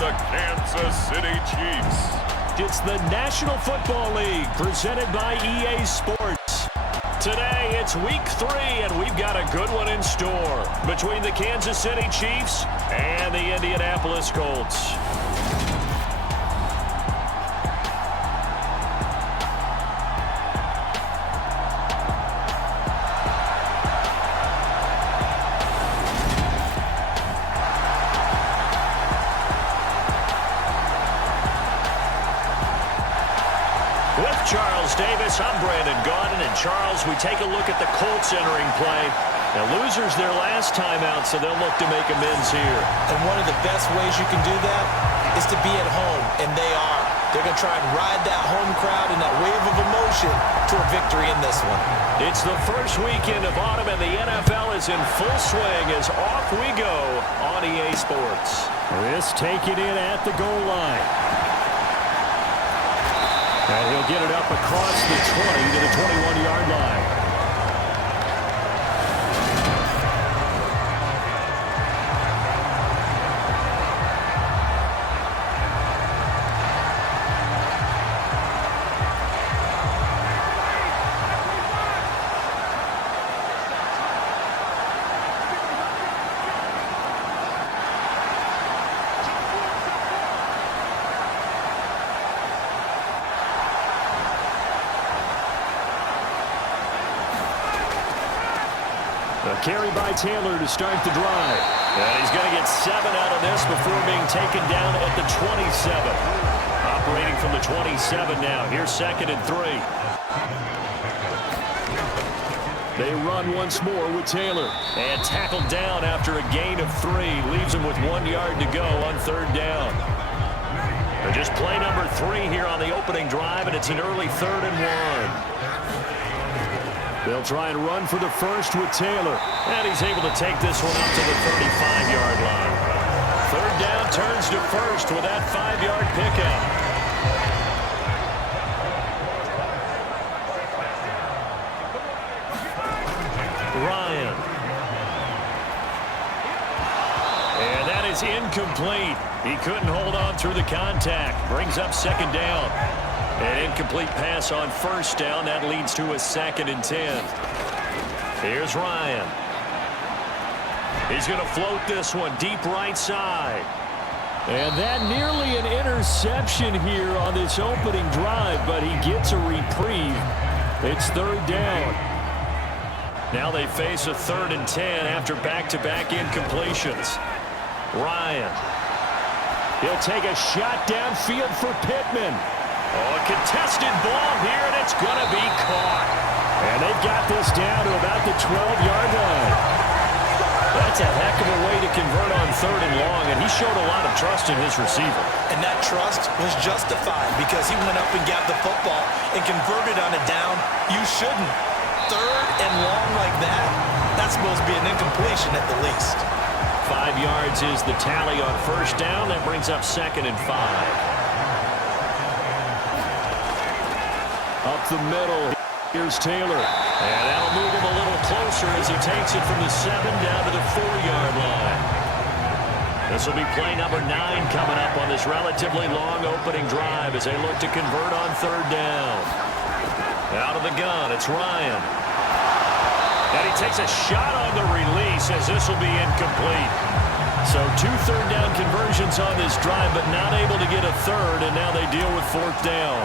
the Kansas City Chiefs. It's the National Football League presented by EA Sports. Today, it's week 3, and we've got a good one in store between the Kansas City Chiefs and the Indianapolis Colts. Davis, I'm Brandon Gaudin, and Charles, we take a look at the Colts entering play. Now, losers their last time out, so they'll look to make amends here. And one of the best ways you can do that is to be at home, and they are. They're going to try and ride that home crowd and that wave of emotion to a victory in this one. It's the first weekend of autumn, and the NFL is in full swing as off we go on EA Sports. This taken in at the goal line. And he'll get it up across the 20 to the 21-yard line. A carry by Taylor to start the drive. And he's going to get 7 out of this before being taken down at the 27. Operating from the 27 now. Here's 2nd and 3. They run once more with Taylor. And tackled down after a gain of 3. Leaves him with 1 yard to go on 3rd down. They're just play number 3 here on the opening drive, and it's an early 3rd and 1. They'll try and run for the first with Taylor. And he's able to take this one up to the 35-yard line. 3rd down, turns to first with that 5-yard pickup. Ryan. And that is incomplete. He couldn't hold on through the contact. Brings up 2nd down. An incomplete pass on 1st down. That leads to a 2nd and 10. Here's Ryan. He's going to float this one deep right side. And that nearly an interception here on this opening drive, but he gets a reprieve. It's 3rd down. Now they face a 3rd and 10 after back-to-back incompletions. Ryan. He'll take a shot downfield for Pittman. Oh, a contested ball here, and it's going to be caught. And they've got this down to about the 12-yard line. That's a heck of a way to convert on 3rd and long, and he showed a lot of trust in his receiver. And that trust was justified because he went up and got the football and converted on a down. You shouldn't. 3rd and long like that, that's supposed to be an incompletion at the least. 5 yards is the tally on 1st down. That brings up 2nd and 5. Up the middle, here's Taylor. And that'll move him a little closer as he takes it from the 7 down to the 4-yard line. This will be play number 9 coming up on this relatively long opening drive as they look to convert on 3rd down. Out of the gun, it's Ryan. And he takes a shot on the release as this will be incomplete. So 2 3rd down conversions on this drive, but not able to get a 3rd, and now they deal with 4th down.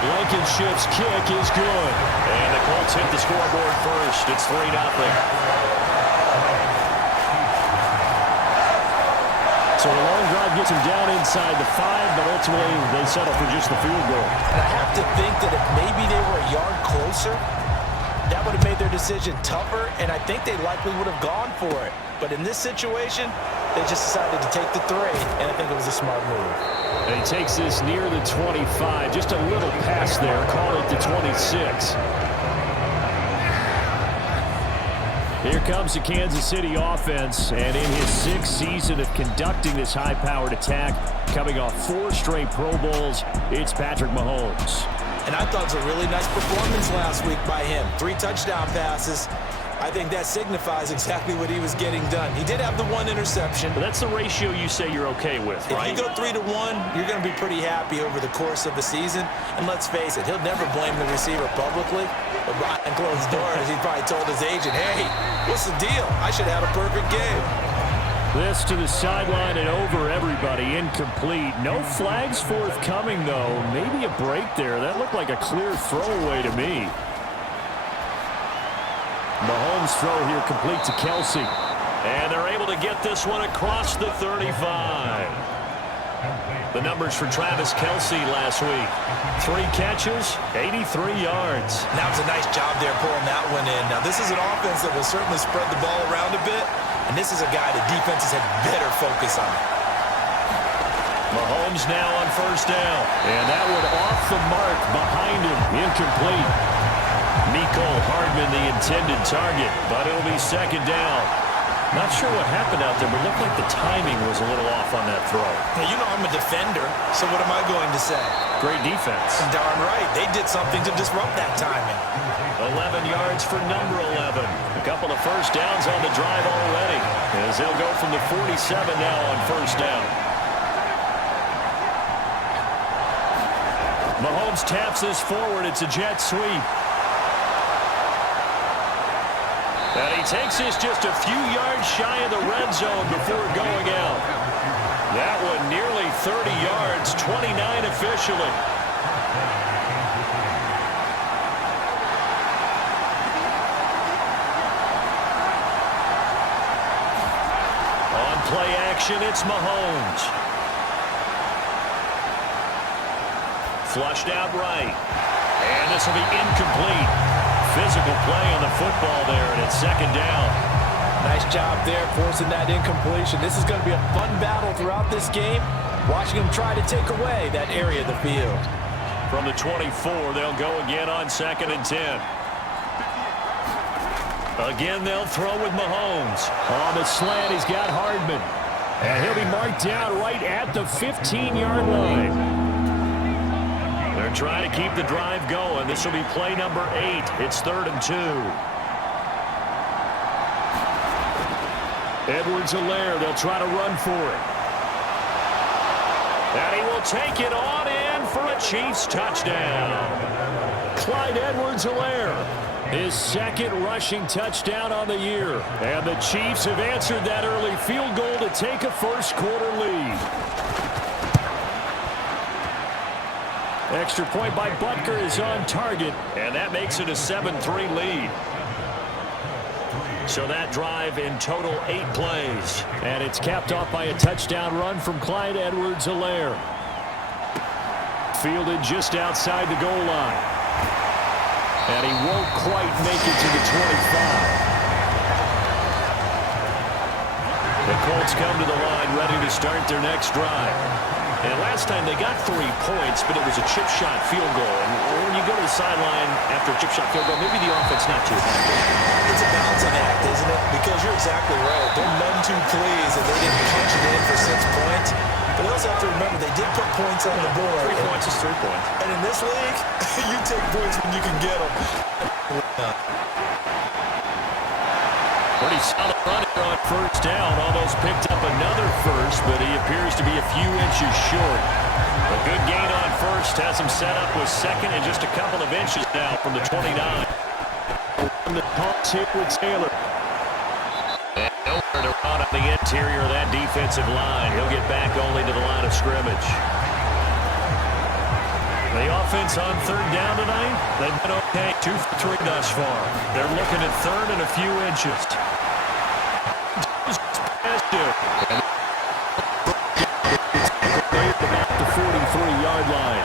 Blankenship's kick is good. And the Colts hit the scoreboard first. It's 3-0. So the long drive gets him down inside the 5, but ultimately they settle for just the field goal. And I have to think that if maybe they were a yard closer, that would have made their decision tougher, and I think they likely would have gone for it. But in this situation, they just decided to take the 3, and I think it was a smart move. And he takes this near the 25. Just a little pass there. Call it the 26. Here comes the Kansas City offense, and in his 6th season of conducting this high-powered attack, coming off 4 straight Pro Bowls, it's Patrick Mahomes. And I thought it was a really nice performance last week by him. 3 touchdown passes. I think that signifies exactly what he was getting done. He did have the one interception. But that's the ratio you say you're okay with, right? If you go 3-1, you're going to be pretty happy over the course of the season. And let's face it, he'll never blame the receiver publicly. But behind closed doors, he probably told his agent, hey, what's the deal? I should have had a perfect game. This to the sideline and over everybody. Incomplete. No flags forthcoming, though. Maybe a break there. That looked like a clear throwaway to me. Mahomes' throw here complete to Kelsey. And they're able to get this one across the 35. The numbers for Travis Kelsey last week. 3 catches, 83 yards. That was a nice job there pulling that one in. Now, this is an offense that will certainly spread the ball around a bit. And this is a guy the defenses had better focus on. Mahomes now on first down. And that one off the mark behind him. Incomplete. Mecole Hardman the intended target, but it'll be second down. Not sure what happened out there, but it looked like the timing was a little off on that throw. Now, you know I'm a defender, so what am I going to say? Great defense. Darn right. They did something to disrupt that timing. 11 yards for number 11. A couple of first downs on the drive already, as they'll go from the 47 now on first down. Mahomes taps this forward. It's a jet sweep. And he takes this just a few yards shy of the red zone before going out. That one nearly 30 yards, 29 officially. On play action, it's Mahomes. Flushed out right. And this will be incomplete. Physical play on the football there, and it's second down. Nice job there forcing that incompletion. This is going to be a fun battle throughout this game, watching them try to take away that area of the field. From the 24, they'll go again on 2nd and 10. Again, they'll throw with Mahomes. On the slant, he's got Hardman. And he'll be marked down right at the 15-yard line. They're trying to keep the drive going. This will be play number 8. It's 3rd and 2. Edwards-Helaire, they'll try to run for it. And he will take it on in for a Chiefs touchdown. Clyde Edwards-Helaire, his 2nd rushing touchdown on the year. And the Chiefs have answered that early field goal to take a first-quarter lead. Extra point by Butker is on target, and that makes it a 7-3 lead. So that drive in total 8 plays. And it's capped off by a touchdown run from Clyde Edwards-Helaire. Fielded just outside the goal line. And he won't quite make it to the 25. The Colts come to the line ready to start their next drive. And last time they got 3 points, but it was a chip shot field goal. And when you go to the sideline after a chip shot field goal, maybe the offense not too happy. It's a balancing act, isn't it? Because you're exactly right. They're none too pleased that they didn't punch it in for 6 points. But you also have to remember they did put points on the board. 3 points is 3 points. And in this league, you take points when you can get them. Pretty solid run here on first down. Almost picked up another first, but he appears to be a few inches short. A good gain on first has him set up with 2nd and just a couple of inches now from the 29. From the toss here with Taylor. And nowhere to run on the interior of that defensive line. He'll get back only to the line of scrimmage. The offense on 3rd down tonight, they've been okay. 2 for 3 thus far. They're looking at 3rd and a few inches. About the 43-yard line.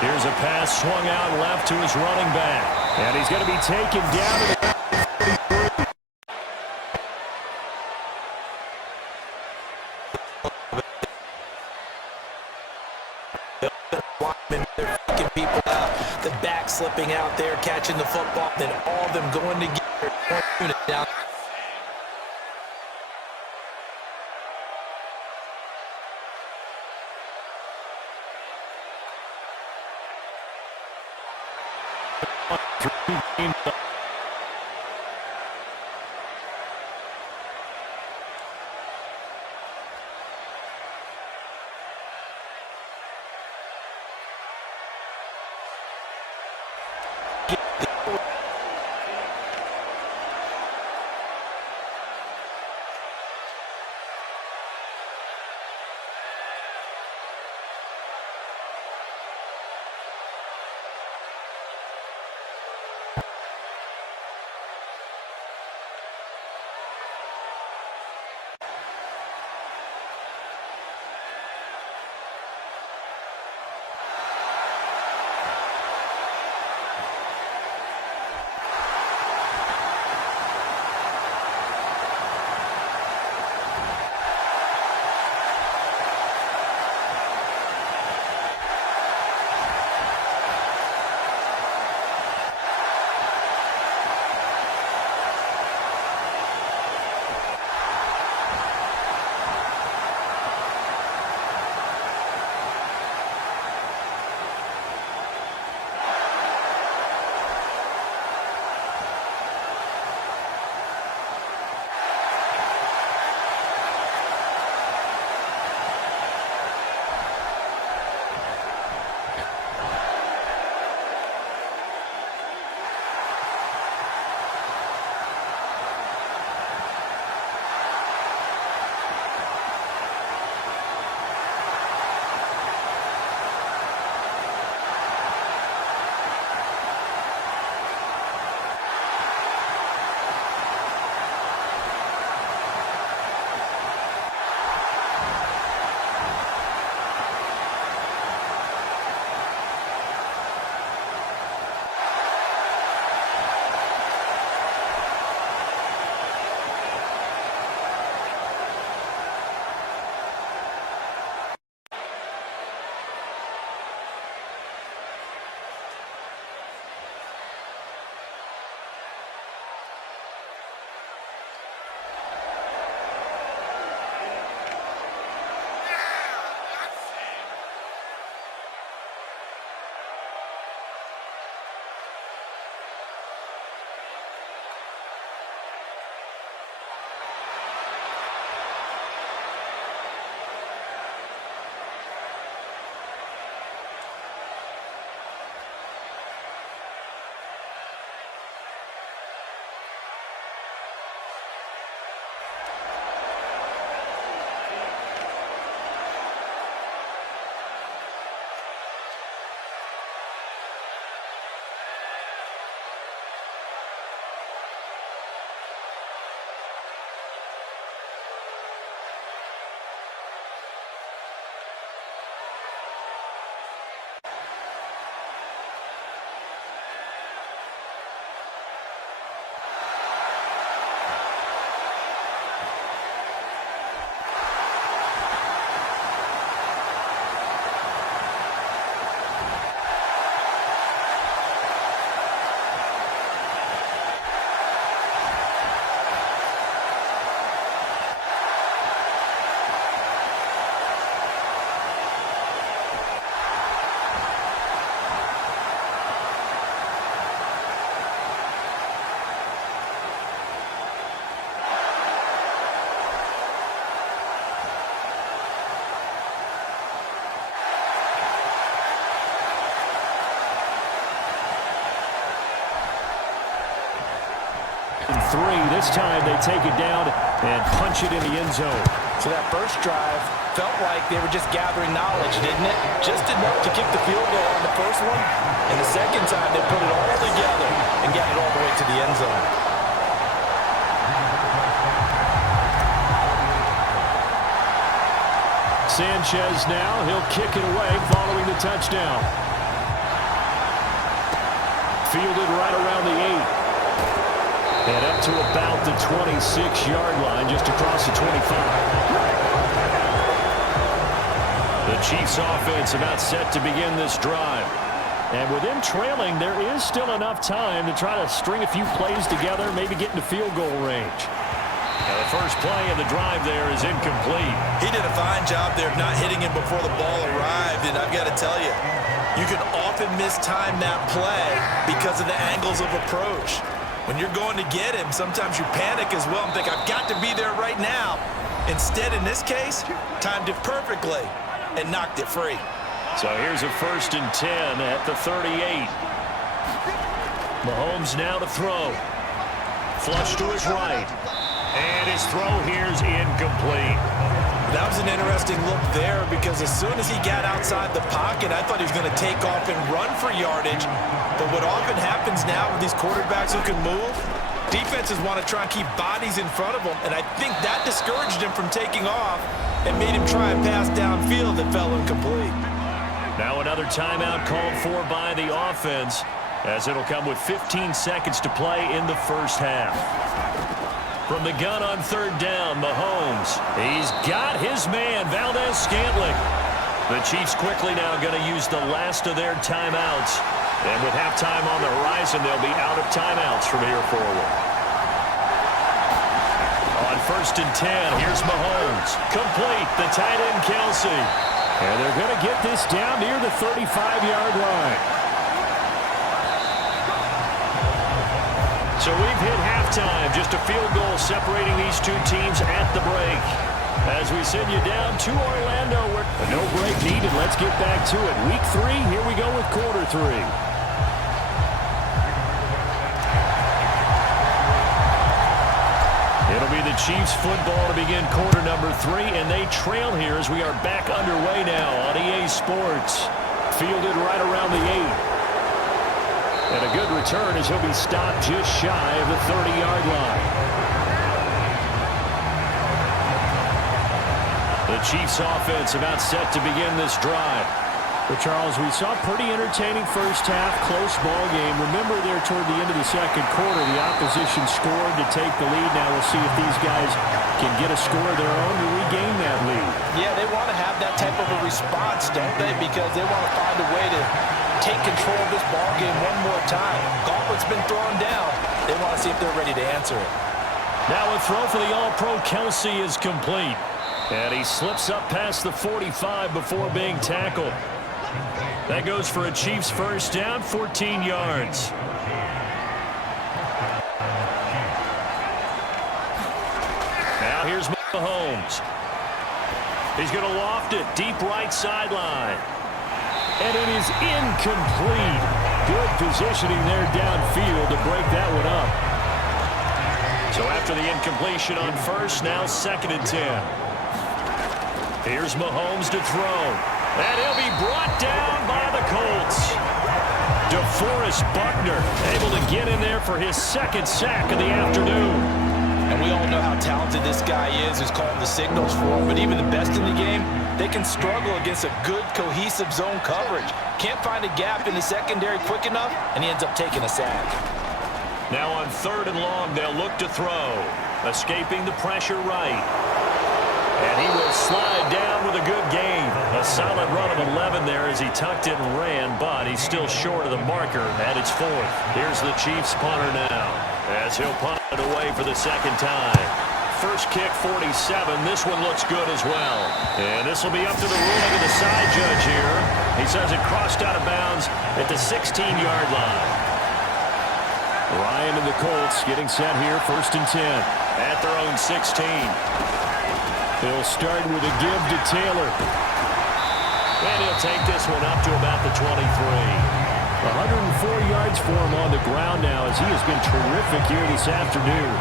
Here's a pass swung out left to his running back. And he's going to be taken down to the 43. They're fucking people out. The back slipping out there, catching the football, then all of them going together. One unit down. 3. This time they take it down and punch it in the end zone. So that first drive felt like they were just gathering knowledge, didn't it? Just enough to kick the field goal on the first one. And the second time they put it all together and got it all the way to the end zone. Sanchez now, he'll kick it away following the touchdown. Fielded right around the 8. And up to about the 26-yard line, just across the 25. The Chiefs offense about set to begin this drive. And with them trailing, there is still enough time to try to string a few plays together, maybe get into field goal range. Now the first play of the drive there is incomplete. He did a fine job there of not hitting him before the ball arrived, and I've got to tell you, You can often mistime that play because of the angles of approach. When you're going to get him, sometimes you panic as well and think, I've got to be there right now. Instead, in this case, timed it perfectly and knocked it free. So here's a 1st and 10 at the 38. Mahomes now to throw. Flush to his right. And his throw here's incomplete. That was an interesting look there because as soon as he got outside the pocket, I thought he was going to take off and run for yardage. But what often happens now with these quarterbacks who can move, defenses want to try and keep bodies in front of them, and I think that discouraged him from taking off and made him try and pass downfield that fell incomplete. Now another timeout called for by the offense, as it'll come with 15 seconds to play in the first half. From the gun on 3rd down, Mahomes. He's got his man, Valdez-Scantling. The Chiefs quickly now going to use the last of their timeouts. And with halftime on the horizon, they'll be out of timeouts from here forward. On 1st and 10, here's Mahomes. Complete, the tight end, Kelsey. And they're going to get this down near the 35-yard line. So we've hit halftime, just a field goal separating these two teams at the break. As we send you down to Orlando, where no break needed. Let's get back to it. Week 3, here we go with quarter 3. It'll be the Chiefs football to begin quarter number 3, and they trail here as we are back underway now on EA Sports. Fielded right around the 8. And a good return as he'll be stopped just shy of the 30-yard line. The Chiefs offense about set to begin this drive. But Charles, we saw a pretty entertaining first half, close ball game. Remember there toward the end of the second quarter, the opposition scored to take the lead. Now we'll see if these guys can get a score of their own to regain that lead. Yeah, they want to have that type of a response, don't they? Because they want to find a way to take control of this ball game one more time. Gauntlet's been thrown down. They want to see if they're ready to answer it. Now a throw for the All-Pro Kelsey is complete. And he slips up past the 45 before being tackled. That goes for a Chiefs first down, 14 yards. Now here's Mahomes. He's going to loft it deep right sideline. And it is incomplete. Good positioning there downfield to break that one up. So after the incompletion on first, now 2nd and 10. Here's Mahomes to throw. And he'll be brought down by the Colts. DeForest Buckner able to get in there for his 2nd sack of the afternoon. And we all know how talented this guy is who's calling the signals for him. But even the best in the game, they can struggle against a good, cohesive zone coverage. Can't find a gap in the secondary quick enough, and he ends up taking a sack. Now on 3rd and long, they'll look to throw. Escaping the pressure right. And he will slide down with a good gain. A solid run of 11 there as he tucked it and ran, but he's still short of the marker at its 4th. Here's the Chiefs punter now as he'll punt it away for the 2nd time. First kick, 47. This one looks good as well. And this will be up to the ruling of the side judge here. He says it crossed out of bounds at the 16-yard line. Ryan and the Colts getting set here, 1st and 10. At their own 16. They'll start with a give to Taylor. And he'll take this one up to about the 23. 104 yards for him on the ground now as he has been terrific here this afternoon.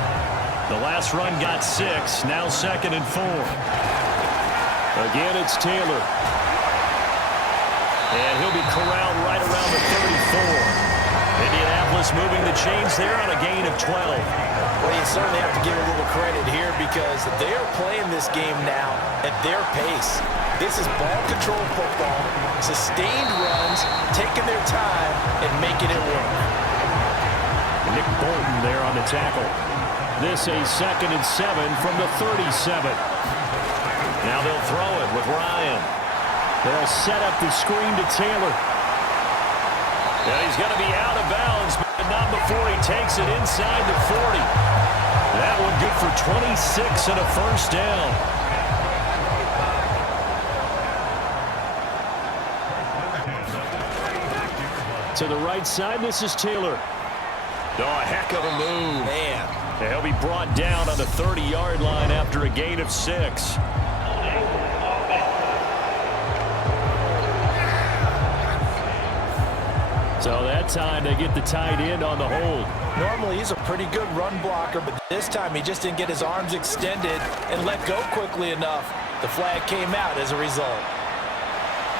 The last run got 6, now 2nd and 4. Again, it's Taylor. And he'll be corralled right around the 34. Indianapolis moving the chains there on a gain of 12. Well, you certainly have to give a little credit here because they are playing this game now at their pace. This is ball control football, sustained runs, taking their time, and making it work. Nick Bolton there on the tackle. This a 2nd and 7 from the 37. Now they'll throw it with Ryan. They'll set up the screen to Taylor. And he's going to be out of bounds, but not before he takes it inside the 40. That one good for 26 and a first down. To the right side, this is Taylor. Oh, a heck of a move. Man. And he'll be brought down on the 30-yard line after a gain of 6. So that time they get the tight end on the hold. Normally he's a pretty good run blocker, but this time he just didn't get his arms extended and let go quickly enough. The flag came out as a result.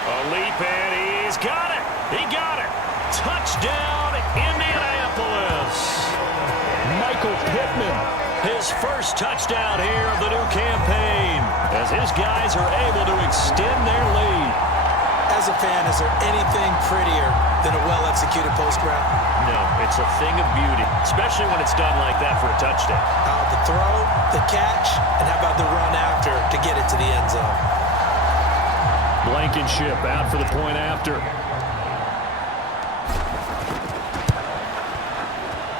A leap, and he's got it. He got it. Touchdown, Indianapolis. Michael Pittman. His first touchdown here of the new campaign as his guys are able to extend their lead. As a fan, is there anything prettier than a well-executed post route? No, it's a thing of beauty, especially when it's done like that for a touchdown. The throw, the catch, and how about the run after to get it to the end zone? Blankenship out for the point after.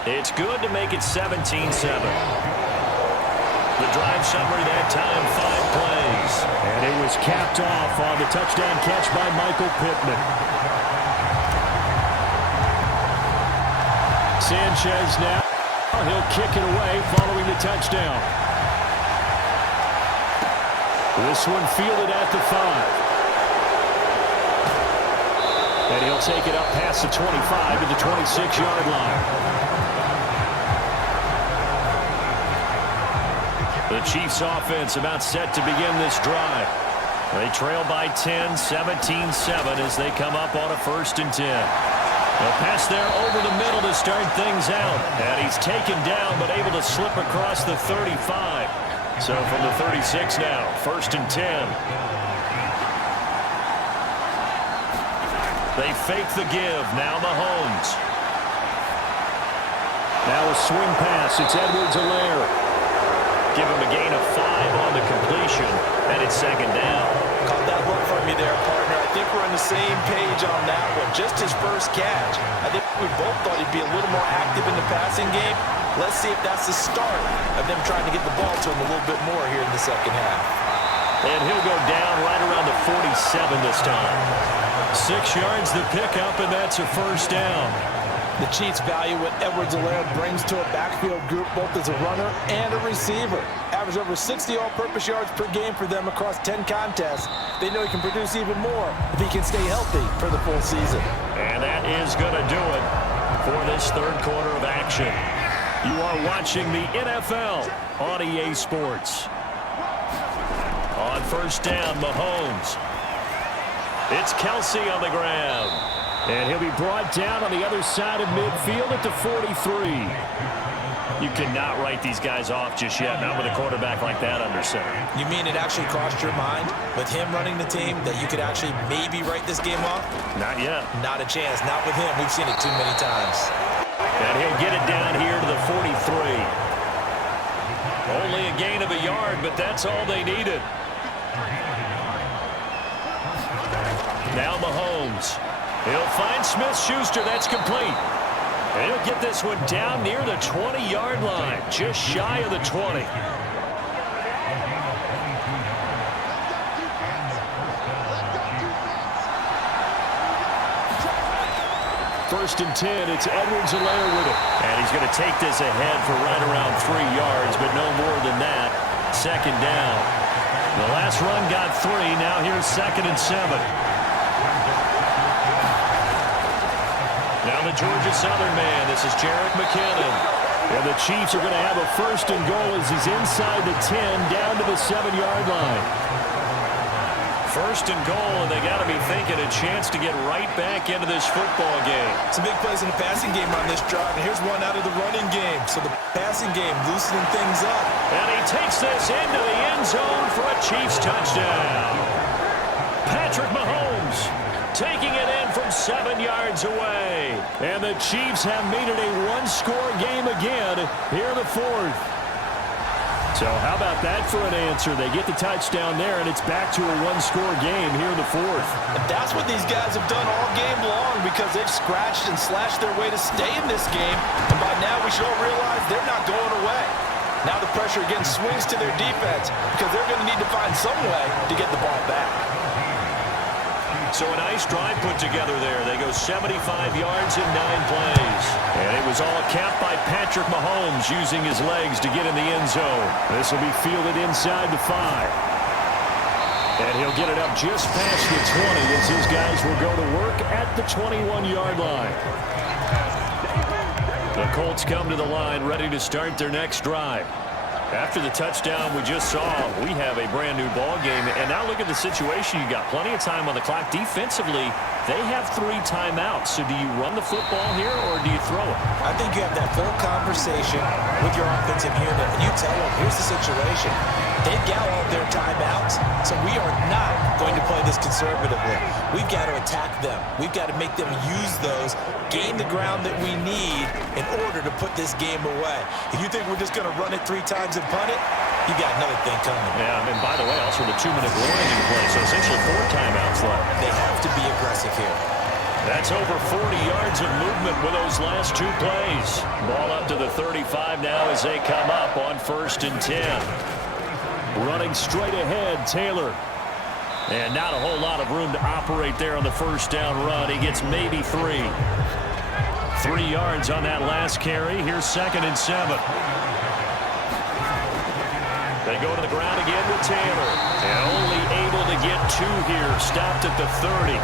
It's good to make it 17-7. The drive summary that time, 5 plays. And it was capped off on the touchdown catch by Michael Pittman. Sanchez now. He'll kick it away following the touchdown. This one fielded at the 5. And he'll take it up past the 25 to the 26-yard line. The Chiefs offense about set to begin this drive. They trail by 10, 17-7 as they come up on a 1st and 10. A pass there over the middle to start things out. And he's taken down but able to slip across the 35. So from the 36 now, 1st and 10. They fake the give. Now Mahomes. Now a swing pass. It's Edwards-Helaire. Give him a gain of 5 on the completion, and it's 2nd down. Caught that look from you there, partner. I think we're on the same page on that one. Just his first catch. I think we both thought he'd be a little more active in the passing game. Let's see if that's the start of them trying to get the ball to him a little bit more here in the second half. And he'll go down right around the 47 this time. 6 yards the pickup, and that's a 1st down. The Chiefs value what Edwards-Helaire brings to a backfield group, both as a runner and a receiver. Average over 60 all-purpose yards per game for them across 10 contests. They know he can produce even more if he can stay healthy for the full season. And that is going to do it for this 3rd quarter of action. You are watching the NFL on EA Sports. On 1st down, Mahomes. It's Kelsey on the ground. And he'll be brought down on the other side of midfield at the 43. You cannot write these guys off just yet, not with a quarterback like that under center. You mean it actually crossed your mind with him running the team that you could actually maybe write this game off? Not yet. Not a chance. Not with him. We've seen it too many times. And he'll get it down here to the 43. Only a gain of a yard, but that's all they needed. Now Mahomes. He'll find Smith-Schuster. That's complete. And he'll get this one down near the 20-yard line, just shy of the 20. First and 10, it's Edwards-Helaire with it. And he's going to take this ahead for right around 3 yards, but no more than that. 2nd down. The last run got 3. Now here's 2nd and 7. Now the Georgia Southern man. This is Jerick McKinnon. And the Chiefs are going to have a 1st and goal as he's inside the 10, down to the 7-yard line. 1st and goal, and they got to be thinking a chance to get right back into this football game. Some big plays in the passing game on this drive, and here's one out of the running game. So the passing game loosening things up. And he takes this into the end zone for a Chiefs touchdown. Patrick Mahomes taking it in from 7 yards away. And the Chiefs have made it a one-score game again here in the 4th. So how about that for an answer? They get the touchdown there, and it's back to a one-score game here in the 4th. And that's what these guys have done all game long because they've scratched and slashed their way to stay in this game. And by now we should all realize they're not going away. Now the pressure again swings to their defense because they're going to need to find some way to get the ball back. So a nice drive put together there. They go 75 yards in 9 plays. And it was all capped by Patrick Mahomes using his legs to get in the end zone. This will be fielded inside the 5. And he'll get it up just past the 20 as his guys will go to work at the 21-yard line. The Colts come to the line ready to start their next drive. After the touchdown we just saw, we have a brand new ball game. And now look at the situation. You got plenty of time on the clock. Defensively, they have 3 timeouts. So do you run the football here or do you throw it? I think you have that full conversation with your offensive unit, and you tell them, here's the situation. They've got all of their timeouts, so we are not going to play this conservatively. We've got to attack them. We've got to make them use those, gain the ground that we need in order to put this game away. If you think we're just going to run it 3 times and punt it, you got another thing coming. Yeah, and by the way, also the 2-minute warning in play, so essentially 4 timeouts left. They have to be aggressive here. That's over 40 yards of movement with those last 2 plays. Ball up to the 35 now as they come up on 1st and 10. Running straight ahead, Taylor. And not a whole lot of room to operate there on the 1st down run. He gets maybe 3. 3 yards on that last carry. Here's 2nd and 7. They go to the ground again with Taylor. And only able to get 2 here. Stopped at the 30.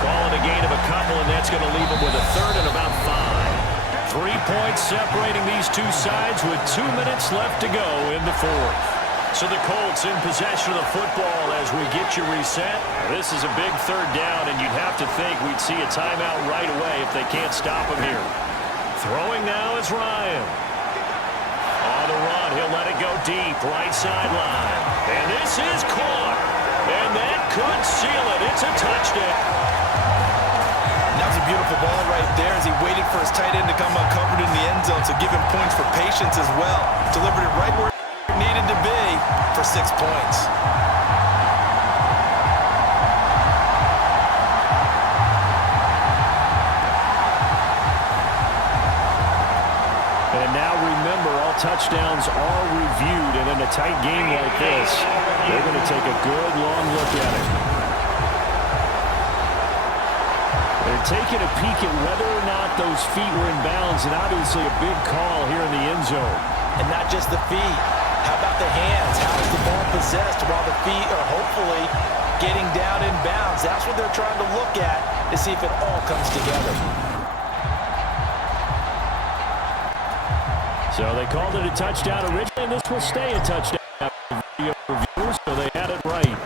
Call it a gain of a couple, and that's going to leave them with a 3rd and about 5. 3 points separating these 2 sides with 2 minutes left to go in the 4th. So the Colts in possession of the football as we get you reset. This is a big 3rd down, and you'd have to think we'd see a timeout right away if they can't stop him here. Throwing now is Ryan. On the run, he'll let it go deep, right sideline. And this is caught. And that could seal it. It's a touchdown. That was a beautiful ball right there as he waited for his tight end to come uncovered in the end zone to give him points for patience as well. Delivered it right where it needed to be for 6 points. And now remember, all touchdowns are reviewed, and in a tight game like this, they're going to take a good long look at it. They're taking a peek at whether or not those feet were in bounds, and obviously a big call here in the end zone. And not just the feet. How about the hands? How is the ball possessed while the feet are hopefully getting down in bounds? That's what they're trying to look at to see if it all comes together. So they called it a touchdown originally, and this will stay a touchdown. Video review, so they had it right.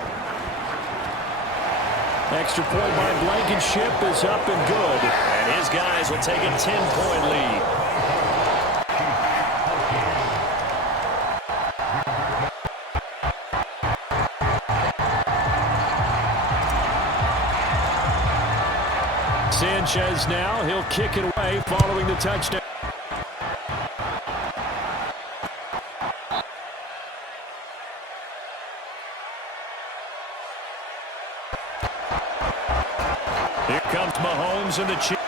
Extra point by Blankenship is up and good. And his guys will take a 10-point lead. Sanchez now, he'll kick it away following the touchdown. Here comes Mahomes and the Chiefs.